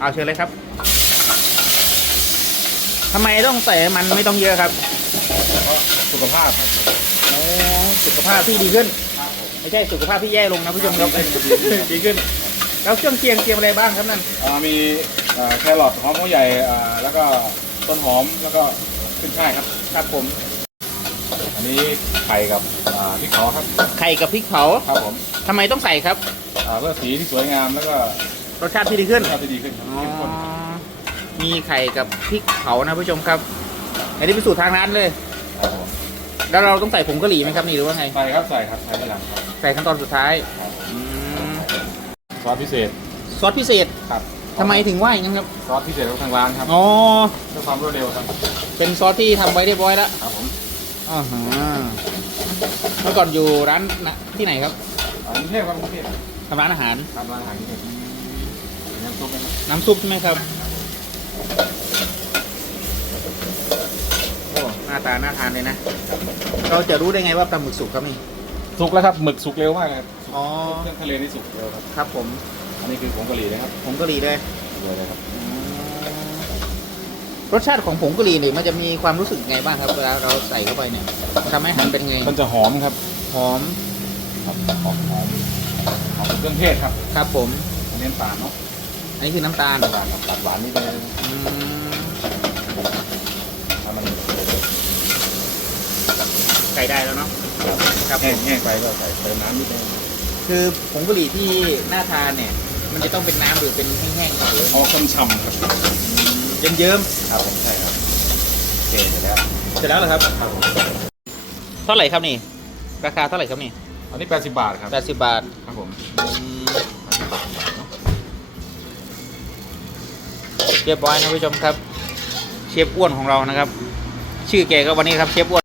เอาเชิญเลยครับทำไมต้องใส่มันไม่ต้องเยอะครับเพราะสุขภาพครับโอ้สุขภาพที่ดีขึ้นครับผมไม่ใช่สุขภาพที่แย่ลงนะผู้ชมครับดีขึ้น แล้วเครื่องเคียงเตรียมอะไรบ้างครับนั่นอ่ามีอ่าแครอทหอมหัวใหญ่อ่าแล้วก็ต้นหอมแล้วก็ขึ้นช่ายครับครับผม อันนี้ไข่กับอ่าพริกเผาครับไข่กับพริกเผาครับผมทำไมต้องใส่ครับอ่าเพื่อสีที่สวยงามแล้วก็ รสชาติที่ดีขึ้นรสชาติที่ดีขึ้นครับอ๋อเข้มข้นมีไข่กับพริกเผานะผู้ชมครับ อันนี้เป็นสูตรทางร้านเลย ครับผมแล้วเราต้องใส่ผงกะหรี่ไหมครับนี่หรือว่าไง ใส่ครับใส่ครับใส่ที่หลังครับใส่ขั้นตอนสุดท้ายครับอืมซอสพิเศษซอสพิเศษครับทำไมถึงว่าอย่างนั้นครับ ซอสพิเศษของทางร้านครับอ๋อ เพื่อความรวดเร็วครับเป็นซอสที่ทำไว้เรียบร้อยแล้วครับผมอ่าฮะเมื่อก่อนอยู่ร้านนะที่ไหนครับอ่ากรุงเทพครับกรุงเทพทำร้านอาหาร ครับร้านอาหารกรุงเทพน้ำ ซุปนะครับน้ำซุปใช่ไหมครับโอ้หน้าตาน่าทานเลยนะ เราจะรู้ได้ไงว่าปลาหมึกสุกครับนี่สุกแล้วครับหมึกสุกเร็วมากครับอ๋อเครื่องทะเลนี่สุกเร็วครับครับผม อันนี้คือผงกะหรี่นะครับผงกะหรี่เลยเลยเลยครับรสชาติของผงกะหรี่เนี่ยมันจะมีความรู้สึกไงบ้างครับเวลาเราใส่เข้าไปเนี่ยมันทำให้อาหารเป็นไงมันจะหอมครับหอมครับหอมหอมหอมเครื่องเทศครับ ครับผมอันนี้น้ำตาลเนาะ อันนี้คือน้ำตาลน้ำตาลครับตัดหวานนิดนึงอืมถ้ามันใส่ได้แล้วเนาะ ครับผแห้งมแห้งไปก็ใส่เติมน้ำนิดนึงคือผงกะหรี่ที่น่าทานเนี่ย มันจะต้องเป็นน้ำหรือเป็นแห้งๆก่อนหรือพอช่ำๆครับเยิ้มครับผมใช่ครับโอเคเสร็จแล้วๆเสร็จแล้วเหรอครับ ครับผมเท่าไหร่ครับนี่ ราคาเท่าไหร่ครับนี่อันนี้ 80 บาทครับแปดสิบบาทครับผมอืม80บาทเนาะ เรียบร้อยนะผู้ชมครับ เชฟอ้วนของเรานะครับ ชื่อแกก็วันนี้ครับเชฟอ้วน